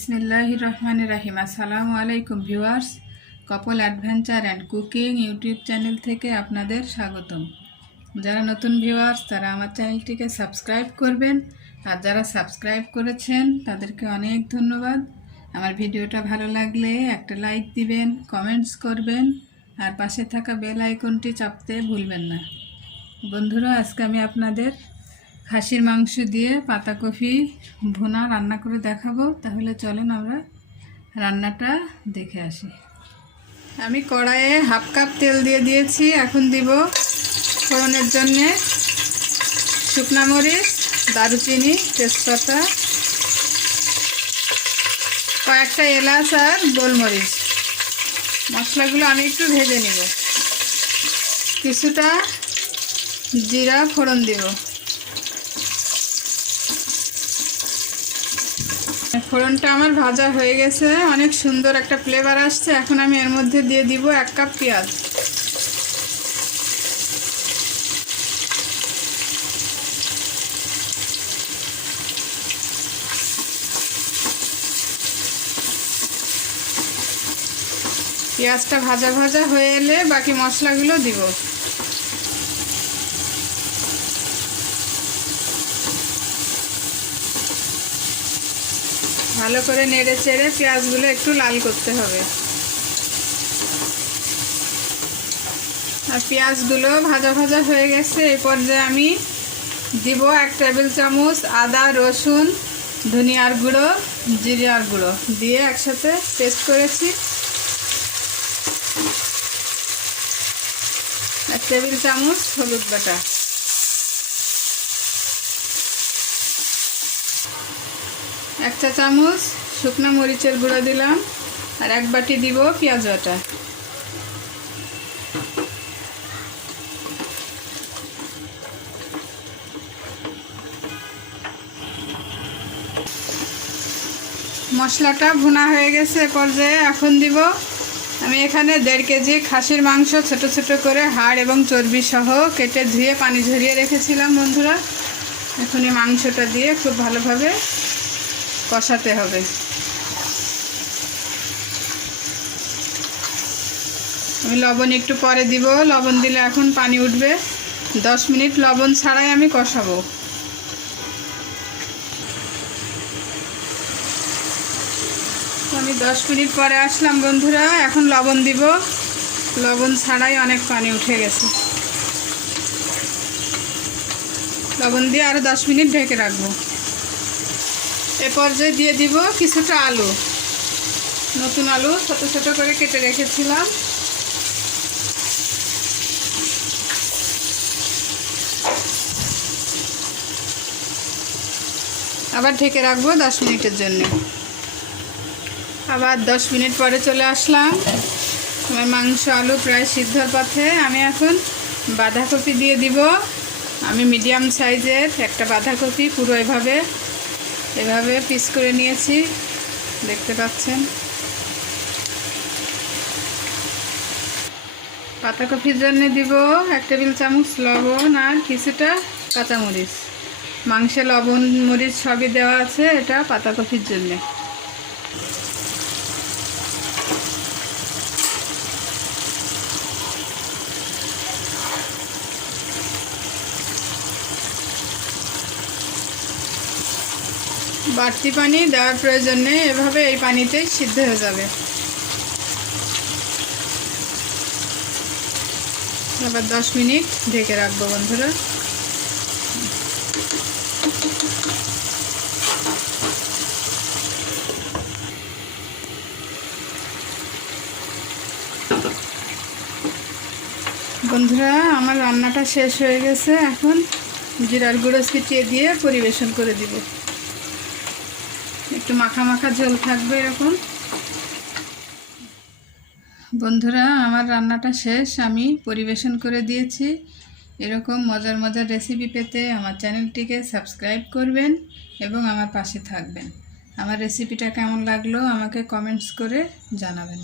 বিসমিল্লাহির রহমানির রহিম। আসসালামু আলাইকুম viewers, couple adventure and cooking YouTube channel থেকে আপনাদের স্বাগতম। যারা নতুন ভিউয়ার্স তারা আমার চ্যানেলটিকে সাবস্ক্রাইব করবেন, আর যারা সাবস্ক্রাইব করেছেন তাদেরকে অনেক ধন্যবাদ। আমার ভিডিওটা ভালো লাগলে একটা লাইক দিবেন, কমেন্টস করবেন, আর পাশে থাকা বেল আইকনটি চাপতে ভুলবেন না। বন্ধুরা, আজকে আমি আপনাদের খাসির মাংস দিয়ে পাতাকপি ভুনা রান্না করে দেখাবো। তাহলে চলেন আমরা রান্নাটা দেখে আসি। আমি কড়াইয়ে হাফ কাপ তেল দিয়ে দিয়েছি। এখন দিব ফোড়নের জন্যে শুকনা মরিচ, দারুচিনি, তেজপাতা, কয়েকটা এলাচ আর গোলমরিচ। মশলাগুলো আমি একটু ভেজে নিব। কিছুটা জিরা ফোড়ন দিব। ফোড়নটা আমার ভাজা হয়ে গেছে, অনেক সুন্দর একটা ফ্লেভার আসছে। এখন আমি এর মধ্যে দিয়ে দিব 1 কাপ পেঁয়াজ। পেঁয়াজটা ভাজা ভাজা হয়ে এলে বাকি মশলাগুলো দিব। ভালো করে নেড়ে চেড়ে পেঁয়াজগুলো একটু লাল করতে হবে। আর পেঁয়াজগুলো ভাজা ভাজা হয়ে গেছে। এই পর্যায়ে আমি দিব 1 টেবিল চামচ আদা, রসুন, ধনিয়ার গুঁড়ো, জিরার গুঁড়ো দিয়ে একসাথে পেস্ট করেছি। 1 টেবিল চামচ হলুদ বাটা, 1 চা চামচ শুকনো মরিচের গুঁড়ো দিলাম, আর 1 বাটি দিব পেঁয়াজ বাটা। মশলাটা ভুনা হয়ে গেছে। পর্যায়ে এখন দিব আমি এখানে 1.5 কেজি খাসির মাংস ছোট ছোট করে হাড় এবং চর্বি সহ কেটে ধুয়ে পানি ঝরিয়ে রেখেছিলাম। বন্ধুরা, এখন এই মাংসটা দিয়ে খুব ভালোভাবে কষাতে হবে। আমি লবণ একটু পরে দিব। লবণ দিলে এখন পানি উঠবে। 10 মিনিট লবণ ছাড়াই আমি কষাবো। আমি 10 মিনিট পরে আসলাম বন্ধুরা। এখন লবণ দিব। লবণ ছাড়াই অনেক পানি উঠে গেছে। লবণ দিয়ে আরও 10 মিনিট ঢেকে রাখবো। এ পর্যায়ে দিয়ে দিব কিছুটা আলু। নতুন আলু ছোট ছোট করে কেটে রেখেছিলাম। আবার ঢেকে রাখবো 10 মিনিটের জন্য। আবার 10 মিনিট পরে চলে আসলাম। আমার মাংস আলু প্রায় সিদ্ধর পথে। আমি এখন বাঁধাকপি দিয়ে দিব। আমি মিডিয়াম সাইজের একটা বাঁধাকপি পুরো এভাবে পিস করে নিয়েছি, দেখতে পাচ্ছেন। পাতাকপির জন্য দিব 1 টেবিল চামচ লবণ আর কিছুটা কাঁচামরিচ। মাংসে লবণ মরিচ সবই দেওয়া আছে, এটা পাতাকপির জন্য। বাড়তি পানি দেওয়ার প্রয়োজন নেই, এভাবে এই পানিতেই সিদ্ধ হয়ে যাবে। আবার 10 মিনিট ঢেকে রাখবো বন্ধুরা। বন্ধুরা, আমার রান্নাটা শেষ হয়ে গেছে। এখন জিরার গুঁড়ো ছিটিয়ে দিয়ে পরিবেশন করে দিব। একটু মাখা মাখা ঝোল থাকবে এরকম। বন্ধুরা, আমার রান্নাটা শেষ, আমি পরিবেশন করে দিয়েছি। এরকম মজার মজার রেসিপি পেতে আমার চ্যানেলটিকে সাবস্ক্রাইব করবেন এবং আমার পাশে থাকবেন। আমার রেসিপিটা কেমন লাগলো আমাকে কমেন্টস করে জানাবেন।